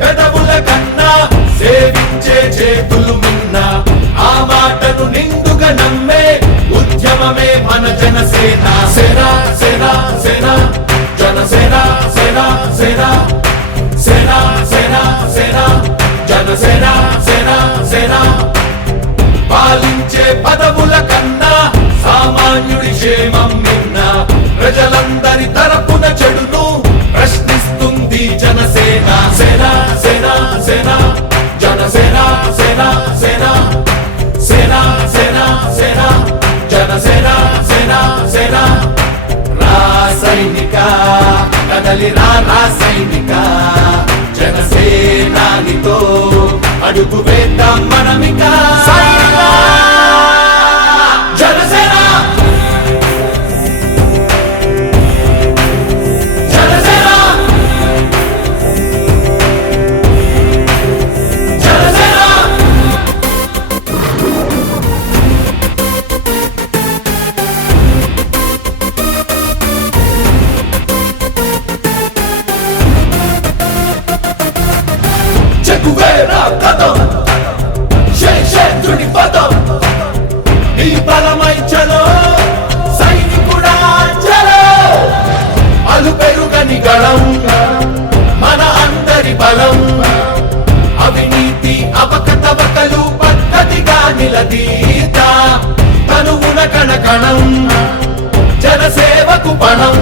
పెదవుల కన్నా సేవించే చేతులు మిన్న ఆ మాటను నిండుగా నమ్మే ఉద్యమమే మన జనసేన సేన సేన సేన జనసేన సేన సేన సేన సేన సేన జనసేన సేన సేన పాలించే పదవుల కన్నా సామాన్యుడి క్షేమం నిన్న ప్రజలందరి తరపున చెడును ప్రశ్నిస్తుంది జనసేన సేన సేన సేన జనసేన సేన సేన సేన సేన సేన జనసేన సేన సేన రాసైనిక కదలి రాసైనిక జనసేనానితో అడుగు వేద్దాం మనమిక జనసేన జనసేన జనసేన చెగువేరా కదం శేషేంద్రుని పదం ఈ బలమై చలో సైనికుడా చలో అలు పెరుగని గళం మన అందరి బలం అవినీతి అవకతవకలు పద్ధతిగా నిలదీత తనువున కణకణం జనసేవకు పణం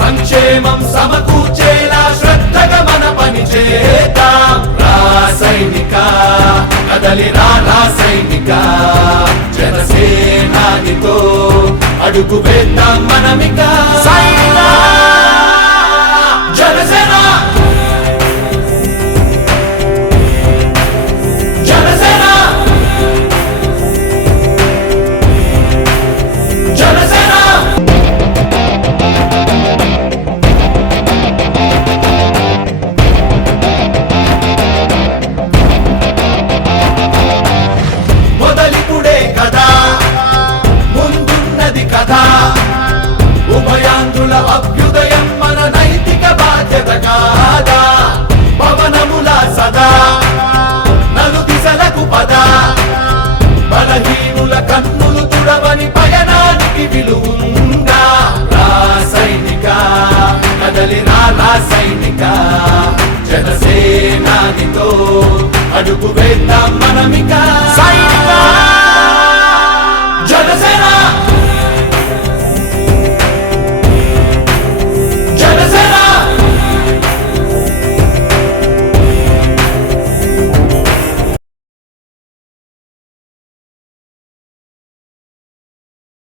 సంక్షేమం సమకూర్చేలా శ్రద్ధగా మన పని చేద్దాం రాసైనిక కదలి రాసైనిక జనసేనానితో అడుగు వేద్దాం మనమిక జనసేన జనసేన జనసేన మొదలిపుడే కదా ముందున్నది కదా ఉభయాంధ్రుల అభ్యుదయం మన నైతిక బాధ్యత కాదా పవనముల సదా నలు దిశలకు పద బలహీనుల కన్నులు తుడవని పయనానికి విలువుందా రాసైనిక కదలి రాసైనిక జనసేనానితో అడుగు వేద్దాం మనమిక